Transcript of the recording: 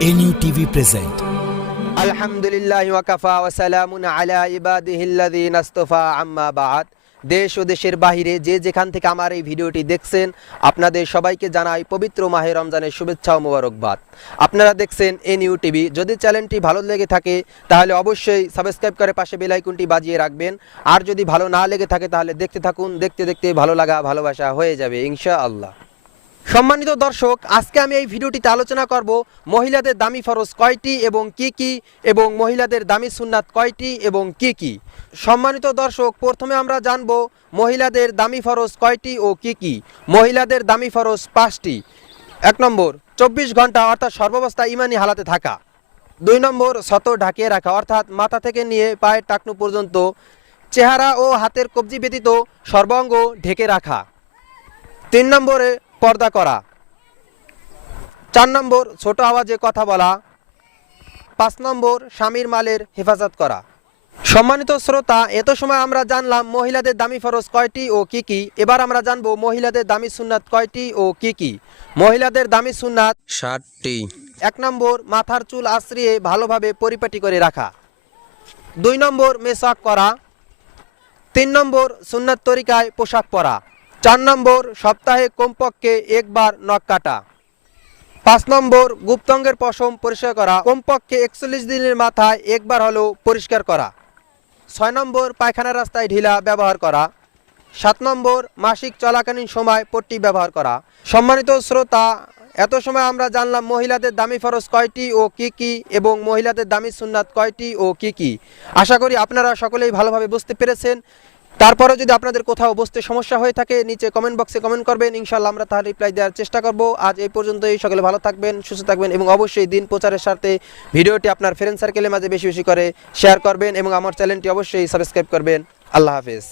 nutv present আলহামদুলিল্লাহি ওয়া কাফা ওয়া সালামুন আলা ইবাদিহিল্লাযিনা ইসতাফা আম্মা বা'দ। দেশ ও দেশের বাহিরে যে যেখান থেকে আমার এই ভিডিওটি দেখছেন আপনাদের সবাইকে জানাই পবিত্র মাহে রমজানের শুভেচ্ছা ও মোবারকবাদ। আপনারা দেখছেন nutv। যদি চ্যানেলটি ভালো লেগে থাকে তাহলে অবশ্যই সাবস্ক্রাইব করে পাশে বেল আইকনটি বাজিয়ে রাখবেন। আর যদি ভালো না লেগে থাকে তাহলে দেখতে থাকুন, দেখতে দেখতে ভালো লাগা ভালোবাসা হয়ে যাবে ইনশাআল্লাহ। সম্মানিত দর্শক, আজকে আমি এই ভিডিওটিতে আলোচনা করব মহিলাদের দামি ফরজ কয়টি এবং কি এবং মহিলাদের দামি সুন্নাত কয়টি এবং কি। সম্মানিত দর্শক, প্রথমে আমরা জানব মহিলাদের দামি ফরজ কয়টি ও কি। মহিলাদের দামি ফরজ 5টি। 1 নম্বর 24 ঘন্টা অর্থাৎ সর্বাবস্থায় ঈমানি হালাতে থাকা। 2 নম্বর সতর ঢাকিয়ে রাখা অর্থাৎ মাথা থেকে নিয়ে পায়ের টাকনু পর্যন্ত চেহারা ও হাতের কবজি ব্যতীত সর্বাঙ্গ ঢেকে রাখা। 3 নম্বরে পর্দা করা। 4 নম্বর ছোট আওয়াজে কথা বলা। 5 নম্বর স্বামীর মালের হেফাজত করা। সম্মানিত শ্রোতা, এত সময় আমরা জানলাম মহিলাদের দামি ফরজ কয়টি ও কি। এবার আমরা জানবো মহিলাদের দামি সুন্নাত কয়টি ও কি। মহিলাদের দামি সুন্নাত 60টি। 1 নম্বর মাথার চুল আশ্রিয়ে ভালোভাবে পরিপাটি করে রাখা। 2 নম্বর মেসওয়াক করা। 3 নম্বর সুন্নাত তরিকায় পোশাক পরা। 4 নম্বর সপ্তাহে কমপক্ষে একবার নখ কাটা। 5 নম্বর গুপ্তাঙ্গের পশম পরিষ্কার করা, কমপক্ষে 41 দিনের মাথায় একবার হলেও পরিষ্কার করা। 6 নম্বর পায়খানা রাস্তায় ঢিলা ব্যবহার করা। 7 নম্বর মাসিক চলাকালীন সময় পট্টি ব্যবহার করা। সম্মানিত শ্রোতা, এত সময় আমরা জানলাম মহিলাদের দামি ফরজ কয়টি ও কি এবং মহিলাদের দামি সুন্নাত কয়টি ও কি। আশা করি আপনারা সকলেই ভালোভাবে বুঝতে পেরেছেন। তারপরে যদি আপনাদের কোথাও বুঝতে সমস্যা হয়ে থাকে নিচে কমেন্ট বক্সে কমেন্ট করবেন, ইনশাআল্লাহ আমরা তার রিপ্লাই দেওয়ার চেষ্টা করব। আজ এই পর্যন্তই। সকলে ভালো থাকবেন, সুস্থ থাকবেন এবং অবশ্যই দিন প্রচারের স্বার্থে ভিডিওটি আপনার ফ্রেন্ড সার্কেলের মাঝে বেশি বেশি করে শেয়ার করবেন এবং আমার চ্যানেলটি অবশ্যই সাবস্ক্রাইব করবেন। আল্লাহ হাফেজ।